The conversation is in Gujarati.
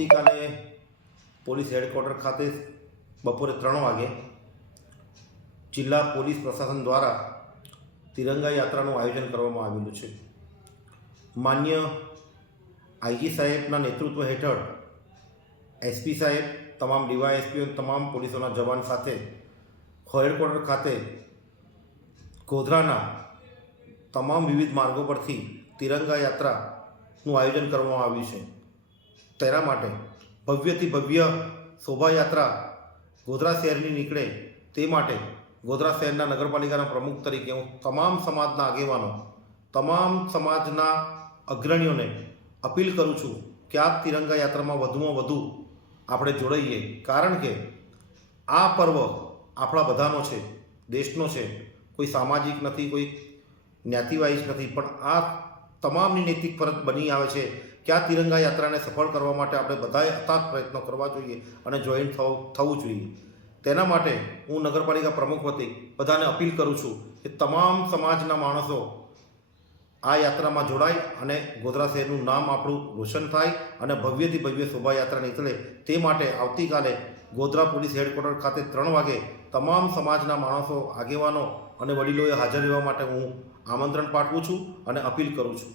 આવતીકાલે પોલીસ હેડક્વાર્ટર ખાતે બપોરે ત્રણ વાગે જિલ્લા પોલીસ પ્રશાસન દ્વારા તિરંગા યાત્રાનું આયોજન કરવામાં આવેલું છે. માન્ય આઈજી સાહેબના નેતૃત્વ હેઠળ એસપી સાહેબ, તમામ ડીવાયએસપીઓ તમામ પોલીસોના જવાન સાથે હેડક્વાર્ટર ખાતે ગોધરાના તમામ વિવિધ માર્ગો પરથી તિરંગા યાત્રાનું આયોજન કરવામાં આવ્યું છે. તેના માટે ભવ્યથી ભવ્ય શોભાયાત્રા ગોધરા શહેરની નીકળે તે માટે ગોધરા શહેરના નગરપાલિકાના પ્રમુખ તરીકે હું તમામ સમાજના આગેવાનો, તમામ સમાજના અગ્રણીઓને અપીલ કરું છું કે આ તિરંગા યાત્રામાં વધુમાં વધુ આપણે જોડાઈએ. કારણ કે આ પર્વ આપણા બધાનો છે, દેશનો છે. કોઈ સામાજિક નથી, કોઈ જ્ઞાતિવાઇઝ નથી. પણ આ તમામની નૈતિક ફરજ બની આવે છે. કે આ તિરંગા યાત્રાને સફળ કરવા માટે આપણે બધાએ અથાગ પ્રયત્નો કરવા જોઈએ અને જોઈન્ટ થવું થવું જોઈએ. તેના માટે હું નગરપાલિકા પ્રમુખ વતી બધાને અપીલ કરું છું કે તમામ સમાજના માણસો આ યાત્રામાં જોડાય અને ગોધરા શહેરનું નામ આપણું રોશન થાય અને ભવ્યથી ભવ્ય શોભાયાત્રા નીકળે. તે માટે આવતીકાલે ગોધરા પોલીસ હેડક્વાર્ટર ખાતે ત્રણ વાગે તમામ સમાજના માણસો, આગેવાનો અને વડીલોએ હાજર રહેવા માટે હું આમંત્રણ પાઠવું છું અને અપીલ કરું છું.